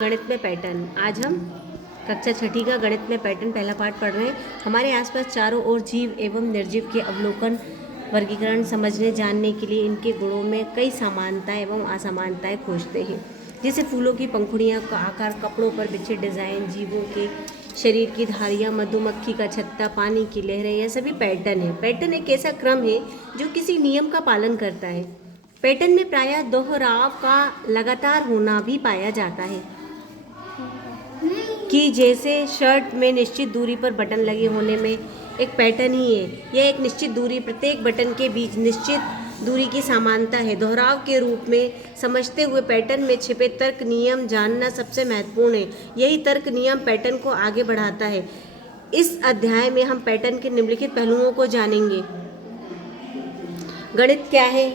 गणित में पैटर्न। आज हम कक्षा छठी का गणित में पैटर्न पहला पाठ पढ़ रहे हैं। हमारे आसपास चारों ओर जीव एवं निर्जीव के अवलोकन, वर्गीकरण समझने जानने के लिए इनके गुणों में कई समानताएं एवं असमानताएं खोजते हैं। जैसे फूलों की पंखुड़ियां का आकार, कपड़ों पर बिछे डिजाइन, जीवों के शरीर की धारियां, मधुमक्खी का छत्ता, पानी की लहरें, यह सभी पैटर्न है। पैटर्न एक ऐसा क्रम है जो किसी नियम का पालन करता है। पैटर्न में प्रायः दोहराव का लगातार होना भी पाया जाता है कि जैसे शर्ट में निश्चित दूरी पर बटन लगे होने में एक पैटर्न ही है। यह एक निश्चित दूरी, प्रत्येक बटन के बीच निश्चित दूरी की समानता है। दोहराव के रूप में समझते हुए पैटर्न में छिपे तर्क नियम जानना सबसे महत्वपूर्ण है। यही तर्क नियम पैटर्न को आगे बढ़ाता है। इस अध्याय में हम पैटर्न के निम्नलिखित पहलुओं को जानेंगे। गणित क्या है?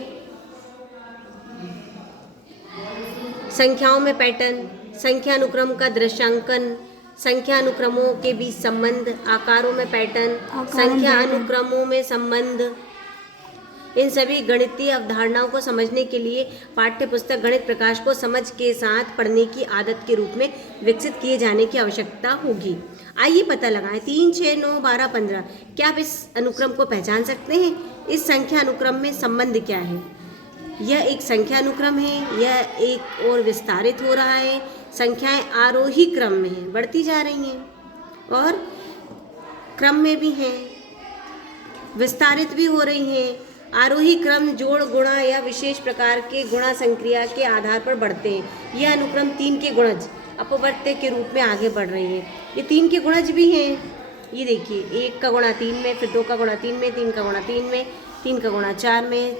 संख्याओं में पैटर्न, संख्या अनुक्रम का दृश्यांकन, संख्या अनुक्रमों के बीच संबंध, आकारों में पैटर्न, संख्या अनुक्रमों में संबंध। इन सभी गणितीय अवधारणाओं को समझने के लिए पाठ्य पुस्तक गणित प्रकाश को समझ के साथ पढ़ने की आदत के रूप में विकसित किए जाने की आवश्यकता होगी। आइए पता लगाएं। 3, 6, 9, 12, 15। क्या आप इस अनुक्रम को पहचान सकते हैं? इस संख्या अनुक्रम में संबंध क्या है? यह एक संख्या अनुक्रम है, यह एक और विस्तारित हो रहा है। संख्याएं आरोही क्रम में हैं, बढ़ती जा रही हैं और क्रम में भी हैं, विस्तारित भी हो रही हैं। आरोही क्रम जोड़, गुणा या विशेष प्रकार के गुणा संक्रिया के आधार पर बढ़ते हैं। यह अनुक्रम 3 के गुणज अपवर्त्य के रूप में आगे बढ़ रही है। ये 3 के गुणज भी हैं। ये देखिए, 1 का गुणा 3 में, फिर 2 का गुणा 3 में, 3 का गुणा 3 में, 3 का गुणा 4 में,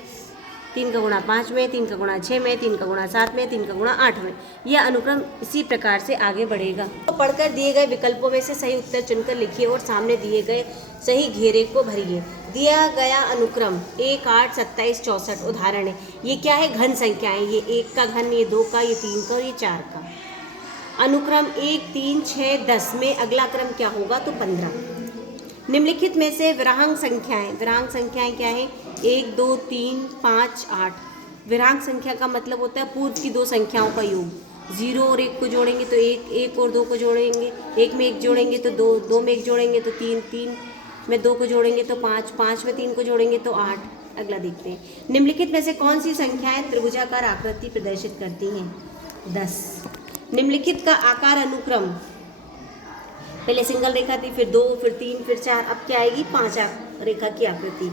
3 का गुणा 5 में, 3 का गुणा 6 में, 3 का गुणा 7 में, 3 का गुणा 8 में। यह अनुक्रम इसी प्रकार से आगे बढ़ेगा। तो पढ़कर दिए गए विकल्पों में से सही उत्तर चुनकर लिखिए और सामने दिए गए सही घेरे को भरिए। दिया गया अनुक्रम 1, 8, 27, 64 उदाहरण है। ये क्या है? घन संख्याएं। ये 1 का घन, ये 2 का, ये 3 का और ये 4 का। अनुक्रम 1, 3, 6, 10 में अगला क्रम क्या होगा? तो 15। निम्नलिखित में से विरांग संख्याएं क्या है? 1, 2, 3, 5, 8। विरांग संख्या का मतलब होता है पूर्व की दो संख्याओं का योग। 0 और 1 को जोड़ेंगे तो 1, 1 और 2 को जोड़ेंगे, 1 में 1 जोड़ेंगे तो 2, 2 में 1 जोड़ेंगे तो 3, 3 में 2 को जोड़ेंगे तो 5, 5 में 3 को जोड़ेंगे तो 8। अगला देखते हैं। निम्नलिखित में से कौन सी संख्याएं त्रिभुजाकार आकृति प्रदर्शित करती हैं? 10। निम्नलिखित का आकार अनुक्रम, पहले सिंगल रेखा थी, फिर 2, फिर 3, फिर 4, अब क्या आएगी? 5 रेखा की आकृति।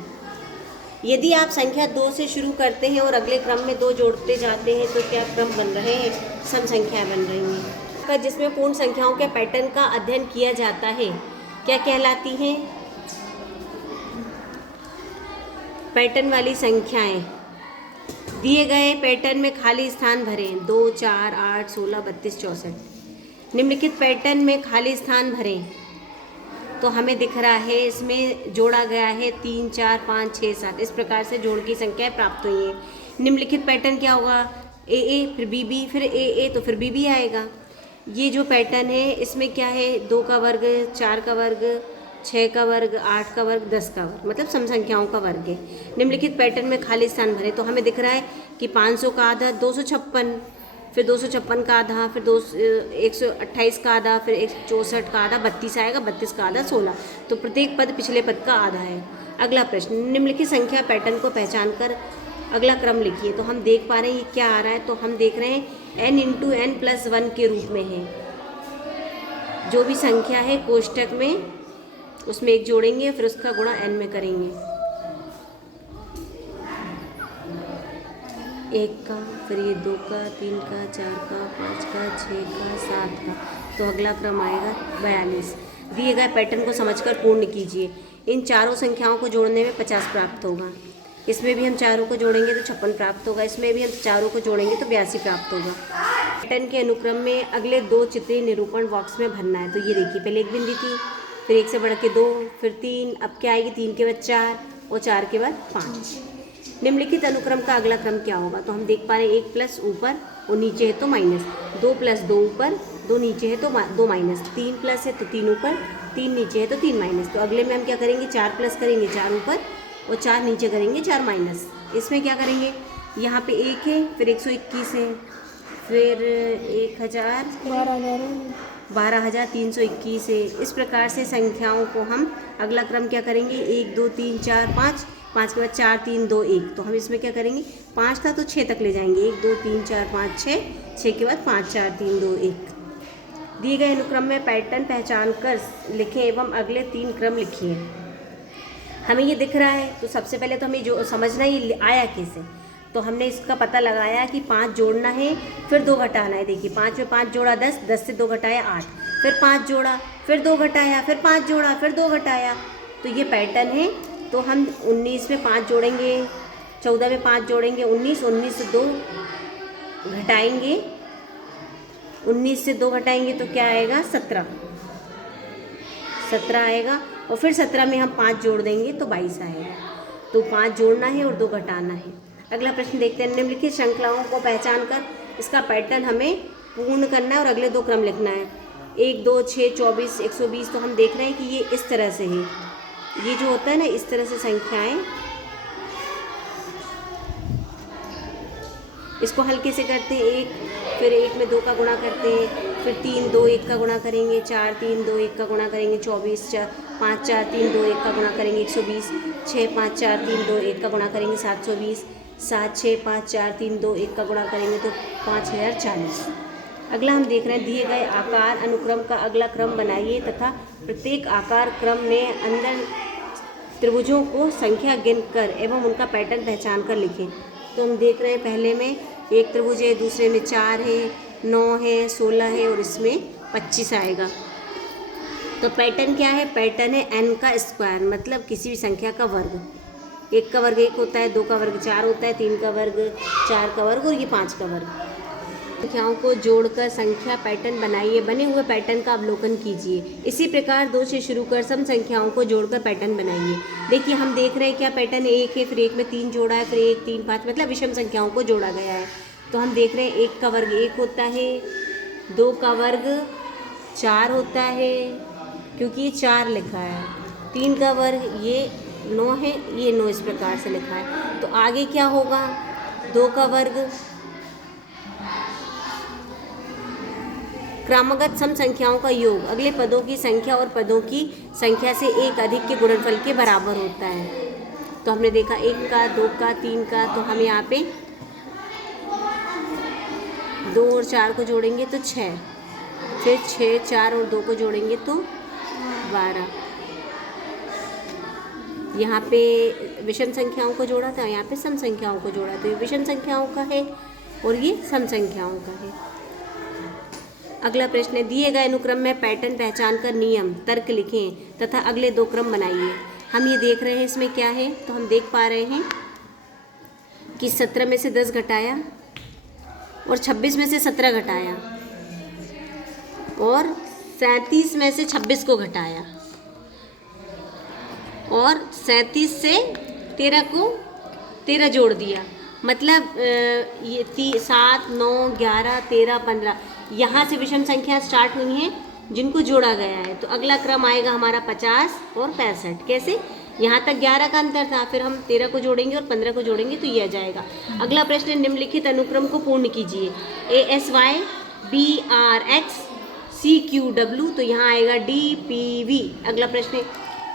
यदि आप संख्या 2 से शुरू करते हैं और अगले क्रम में 2 जोड़ते जाते हैं तो क्या क्रम बन रहे हैं? सम संख्याएं बन रही हैं। जिसमें पूर्ण संख्याओं के पैटर्न का अध्ययन किया जाता है क्या कहलाती हैं? पैटर्न वाली संख्याएं। दिए गए पैटर्न में खाली स्थान भरें। 2, 4, 8, 16, 32, 64। निम्नलिखित पैटर्न में खाली स्थान भरें। तो हमें दिख रहा है इसमें जोड़ा गया है 3, 4, 5, 6, 7। इस प्रकार से जोड़ की संख्याएं प्राप्त हुई हैं। निम्नलिखित पैटर्न क्या होगा? ए, फिर बी, फिर ए, तो फिर बी आएगा। ये जो पैटर्न है इसमें क्या है? 2 का वर्ग, 4 का वर्ग, 6 का वर्ग, 8 का वर्ग, 10 का वर्ग, मतलब सम संख्याओं का वर्ग है। निम्नलिखित पैटर्न में खाली स्थान भरें। तो हमें दिख रहा है कि 500 का आधा 256, फिर 256 का आधा, फिर 128 का आधा, फिर 164 का आधा 32 आएगा, 32 का आधा 16। तो प्रत्येक पद पिछले पद का आधा है। अगला प्रश्न, निम्नलिखित संख्या पैटर्न को पहचान कर अगला क्रम लिखिए। तो हम देख पा रहे हैं ये क्या आ रहा है? तो हम देख रहे हैं n × n+1 के रूप में है। जो भी संख्या है कोष्टक में, उसमें 1 जोड़ेंगे, फिर उसका गुणा n में करेंगे। 1 का, फिर ये 2 का, 3 का, 4 का, 5 का, 6 का, 7 का। तो अगला क्रम आएगा 42। दिए गए पैटर्न को समझकर पूर्ण कीजिए। इन चारों संख्याओं को जोड़ने में 50 प्राप्त होगा। इसमें भी हम चारों को जोड़ेंगे तो 56 प्राप्त होगा। इसमें भी हम चारों को जोड़ेंगे तो 82 प्राप्त होगा। पैटर्न के अनुक्रम में अगले 2 चित्रीय निरूपण बॉक्स में भरना है। तो ये देखिए, पहले 1 बिंदी थी, फिर 1 से बढ़ के 2, फिर 3, अब क्या आएगी? 3 के बाद 4 और 4 के बाद 5। निम्नलिखित अनुक्रम का अगला क्रम क्या होगा? तो हम देख पा रहे हैं 1 प्लस ऊपर और नीचे है तो माइनस, 2 प्लस 2 ऊपर, 2 नीचे है तो 2 माइनस, 3 प्लस है तो 3 ऊपर, 3 नीचे है तो 3 माइनस। तो अगले में हम क्या करेंगे? 4 प्लस करेंगे, 4 ऊपर और 4 नीचे करेंगे, 4 माइनस। इसमें क्या करेंगे? यहाँ पे 1 है, फिर 121 है, फिर 1000, 12,321 है। इस प्रकार से संख्याओं को हम अगला क्रम क्या करेंगे, 1 2 3 4 5, 5 के बाद 4 3 2 1, तो हम इसमें क्या करेंगे, 5 था तो 6 तक ले जाएंगे, 1 2 3 4 5 6, 6 के बाद 5 4 3 2 1। दिए गए अनुक्रम में पैटर्न पहचान कर लिखें एवं अगले 3 क्रम लिखिए। हमें ये दिख रहा है तो सबसे पहले तो हमें जो समझना ये आया कैसे, तो हमने इसका पता लगाया कि 5 जोड़ना है फिर 2 घटाना है। देखिए 5 में 5 जोड़ा 10, 10 से 2 घटाया 8, फिर 5 जोड़ा फिर 2 घटाया, फिर 5 जोड़ा फिर 2 घटाया, तो ये पैटर्न है। तो हम 19 में 5 जोड़ेंगे, 14 में 5 जोड़ेंगे 19, 19 से 2 घटाएंगे, 19 से 2 घटाएंगे तो क्या आएगा, 17 आएगा, और फिर 17 में हम 5 जोड़ देंगे तो 22 आएगा। तो 5 जोड़ना है और 2 घटाना है। अगला प्रश्न देखते हैं, निम्नलिखित श्रृंखलाओं को पहचान कर इसका पैटर्न हमें पूर्ण करना है और अगले 2 क्रम लिखना है। 1 2 6 24 120, तो हम देख रहे हैं कि ये इस तरह से है, ये जो होता है ना इस तरह से संख्याएं, इसको हल्के से करते हैं। 1 फिर 1 में 2 का गुणा करते हैं, फिर 3 2 1 का गुणा करेंगे, 4 3 2 1 का गुणा करेंगे 24, 5 4 3 2 1 का गुणा करेंगे 120, 6 5 4 3 2 1 का गुणा करेंगे 720, 7 6 5 4 3 2 1 का गुणा करेंगे तो 5040। अगला हम देख रहे हैं, दिए गए आकार अनुक्रम का अगला क्रम बनाइए तथा प्रत्येक आकार क्रम में अंदर त्रिभुजों को संख्या गिनकर एवं उनका पैटर्न पहचान कर लिखें। तो हम देख रहे हैं पहले में 1 त्रिभुज है, दूसरे में 4 है, 9 है, 16 है और इसमें 25 आएगा। तो पैटर्न क्या है, पैटर्न है n का स्क्वायर, मतलब किसी भी संख्या का वर्ग। 1 का वर्ग 1 होता है, 2 का वर्ग 4 होता है, 3 का वर्ग 4 का वर्ग और ये 5 का वर्ग। संख्याओं को जोड़कर संख्या पैटर्न बनाइए, बने हुए पैटर्न का अवलोकन कीजिए। इसी प्रकार 2 से शुरू कर सम संख्याओं को जोड़कर पैटर्न बनाइए। देखिए हम देख रहे हैं क्या पैटर्न 1 है, फिर 1 में 3 जोड़ा है, फिर 1 3 5, मतलब विषम संख्याओं को जोड़ा गया है। तो हम देख रहे हैं 1 का वर्ग 1 होता है, 2 का वर्ग 4 होता है क्योंकि ये 4 लिखा है, 3 का वर्ग ये 9 है, ये 9 इस प्रकार से लिखा है। तो आगे क्या होगा, 2 का वर्ग, क्रमागत सम संख्याओं का योग अगले पदों की संख्या और पदों की संख्या से एक अधिक के गुणनफल के बराबर होता है। तो हमने देखा 1 का, 2 का, 3 का, तो हम यहाँ पे 2 और 4 को जोड़ेंगे तो 6, फिर 6 4 और 2 को जोड़ेंगे तो 12। यहाँ पे विषम संख्याओं को जोड़ा था, यहाँ पे सम संख्याओं को जोड़ा, तो ये विषम संख्याओं का है और ये सम संख्याओं का है। अगला प्रश्न है, दिए गए अनुक्रम में पैटर्न पहचान कर नियम तर्क लिखें तथा अगले 2 क्रम बनाइए। हम ये देख रहे हैं इसमें क्या है, तो हम देख पा रहे हैं कि 17 में से 10 घटाया और 26 में से 17 घटाया और 37 में से 26 को घटाया और 37 से 13 जोड़ दिया, मतलब ये 7 9 11 13 15 यहाँ से विषम संख्या स्टार्ट हुई हैं जिनको जोड़ा गया है। तो अगला क्रम आएगा हमारा 50 और 65। कैसे, यहाँ तक 11 का अंतर था, फिर हम 13 को जोड़ेंगे और 15 को जोड़ेंगे तो ये आ जाएगा। अगला प्रश्न, निम्नलिखित अनुक्रम को पूर्ण कीजिए। ASY BRX CQW, तो यहाँ आएगा DPV। अगला प्रश्न,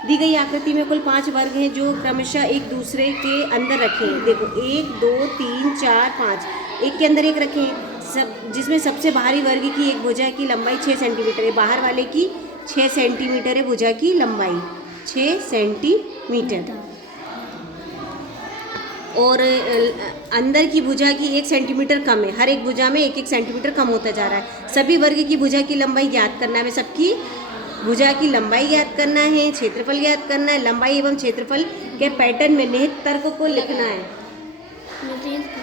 दी गई आकृति में कुल 5 वर्ग हैं जो क्रमशः एक दूसरे के अंदर रखें। देखो 1 2 3 4 5, एक के अंदर एक रखें, जिसमें सबसे बाहरी वर्ग की एक भुजा की लंबाई 6 सेंटीमीटर है, बाहर वाले की 6 सेंटीमीटर है भुजा की लंबाई 6 सेंटीमीटर, और अंदर की भुजा की 1 सेंटीमीटर कम है। हर एक भुजा में 1 1 सेंटीमीटर कम होता जा रहा है। सभी वर्ग की भुजा की लंबाई ज्ञात करना है। हमें सबकी भुजा की लंबाई ज्ञात करना है, क्षेत्रफल ज्ञात करना है, लंबाई एवं क्षेत्रफल के पैटर्न में निहित तर्क को लिखना है।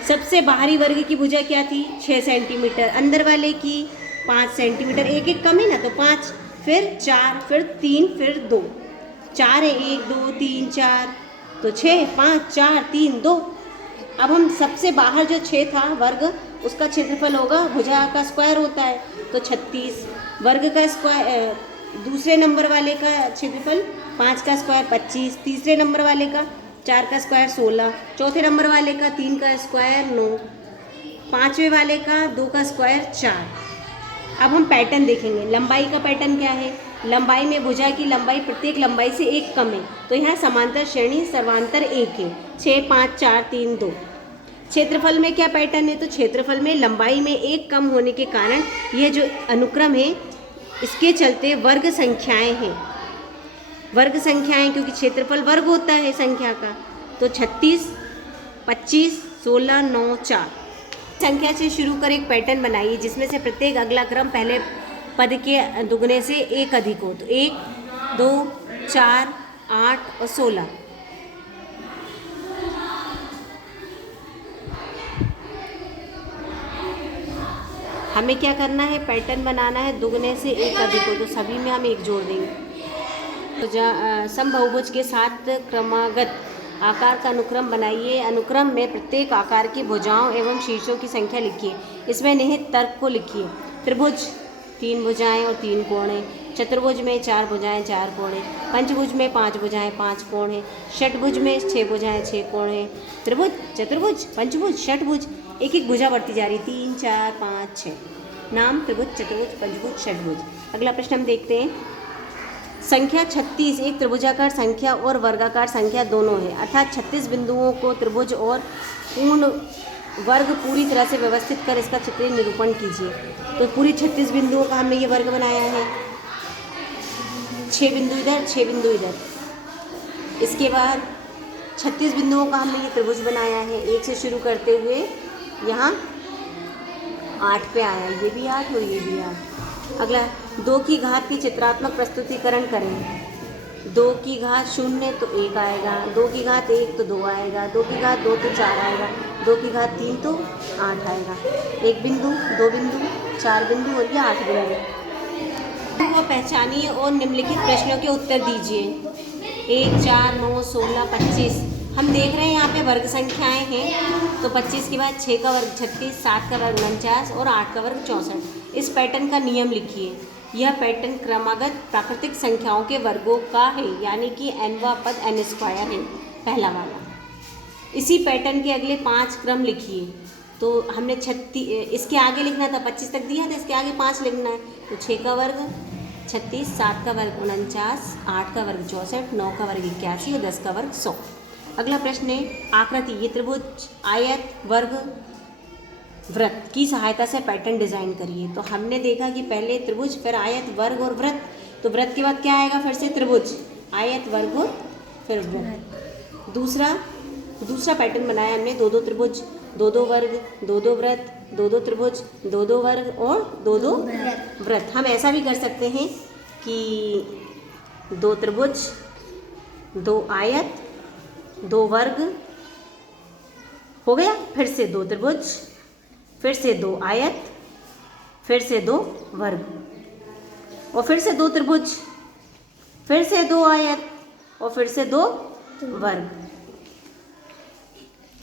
सबसे बाहरी वर्ग की भुजा क्या थी, 6 सेंटीमीटर, अंदर वाले की 5 सेंटीमीटर, 1 1 कम है ना, तो 5, फिर 4, फिर 3, फिर 2, 4 है, 1 2 3 4, तो 6 5 4 3 2। अब हम सबसे बाहर जो 6 था वर्ग, उसका क्षेत्रफल होगा, भुजा का स्क्वायर होता है तो 36, वर्ग का स्क्वायर, दूसरे नंबर वाले का क्षेत्रफल 5 का स्क्वायर 25, तीसरे नंबर वाले का 4 का स्क्वायर 16, चौथे नंबर वाले का 3 का स्क्वायर 9, पांचवे वाले का 2 का स्क्वायर 4। अब हम पैटर्न देखेंगे। लंबाई का पैटर्न क्या है? लंबाई में भुजा की लंबाई प्रत्येक लंबाई से 1 कम है, तो यहाँ समांतर श्रेणी सर्वांतर 1 है। 6 5 4 3 2। क्षेत्रफल में क्या पैटर्न है? तो क्षेत्रफल में लंबाई में 1 कम होने के कारण यह जो अनुक्रम है इसके चलते वर्ग संख्याएं हैं। वर्ग संख्याएं, क्योंकि क्षेत्रफल वर्ग होता है संख्या का। तो 36 25 16 9 4 संख्या से शुरू कर एक पैटर्न बनाइए जिसमें से प्रत्येक अगला क्रम पहले पद के दुगने से 1 अधिक हो। तो 1 2 4 8 और 16। हमें क्या करना है? पैटर्न बनाना है दुगने से 1 अधिक हो, तो सभी में हम 1 जोड़ देंगे। तो समबहुभुज के साथ क्रमागत आकार का अनुक्रम बनाइए। अनुक्रम में प्रत्येक आकार की भुजाओं एवं शीर्षों की संख्या लिखिए। इसमें निहित तर्क को लिखिए। त्रिभुज 3 भुजाएं और 3 कोण हैं। चतुर्भुज में 4 भुजाएं 4 कोण हैं। पंचभुज में 5 भुजाएं 5 कोण हैं। षटभुज में 6 भुजाएं 6 कोण हैं। त्रिभुज चतुर्भुज पंचभुज षटभुज एक एक भुजा बढ़ती जा रही, 3 4 5 6। नाम त्रिभुज चतुर्भुज पंचभुज षटभुज। अगला प्रश्न हम देखते हैं। संख्या 36 एक त्रिभुजाकार संख्या और वर्गाकार संख्या दोनों है, अर्थात 36 बिंदुओं को त्रिभुज और पूर्ण वर्ग पूरी तरह से व्यवस्थित कर इसका चित्रीय निरूपण कीजिए। तो पूरी 36 बिंदुओं का हमने ये वर्ग बनाया है। 6 बिंदु इधर 6 बिंदु इधर। इसके बाद 36 बिंदुओं का हमने ये त्रिभुज बनाया है। 1 से शुरू करते हुए यहाँ 8 पे आया, ये भी 8 और ये भी 8। अगला 2 की घात की चित्रात्मक प्रस्तुतिकरण करें। 2 की घात 0 तो 1 आएगा, 2 की घात 1 तो 2 आएगा, 2 की घात 2 तो 4 आएगा, 2 की घात 3 तो 8 आएगा। 1 बिंदु 2 बिंदु 4 बिंदु और ये 8 बिंदु को पहचानिए और निम्नलिखित प्रश्नों के उत्तर दीजिए। 1 4 9 16 25। हम देख रहे हैं यहाँ पे वर्ग संख्याएं हैं। तो 25 के बाद 6 का वर्ग 36, 7 का वर्ग 49 और 8 का वर्ग 64। इस पैटर्न का नियम लिखिए। यह पैटर्न क्रमागत प्राकृतिक संख्याओं के वर्गों का है, यानी कि nवां पद n स्क्वायर है पहला वाला। इसी पैटर्न के अगले 5 क्रम लिखिए। तो हमने 36 इसके आगे लिखना था, 25 तक दिया था, इसके आगे 5 लिखना है। तो 6 का वर्ग 36, 7 का वर्ग 49, 8 का वर्ग 64, 9 का वर्ग 81 और 10 का वर्ग 100। अगला प्रश्न है आकृति। ये त्रिभुज आयत वर्ग वृत्त की सहायता से पैटर्न डिजाइन करिए। तो हमने देखा कि पहले त्रिभुज फिर आयत वर्ग और वृत्त। तो वृत्त के बाद क्या आएगा? फिर से त्रिभुज आयत वर्ग और फिर वृत्त। दूसरा पैटर्न बनाया हमने। 2 2 त्रिभुज 2 2 वर्ग 2 2 वृत्त 2 2 त्रिभुज 2 2 वर्ग और 2 2 वृत्त। हम ऐसा भी कर सकते हैं कि 2 त्रिभुज 2 आयत 2 वर्ग हो गया, फिर से 2 त्रिभुज, फिर से 2 आयत, फिर से 2 वर्ग और फिर से 2 त्रिभुज, फिर से 2 आयत और फिर से 2 वर्ग।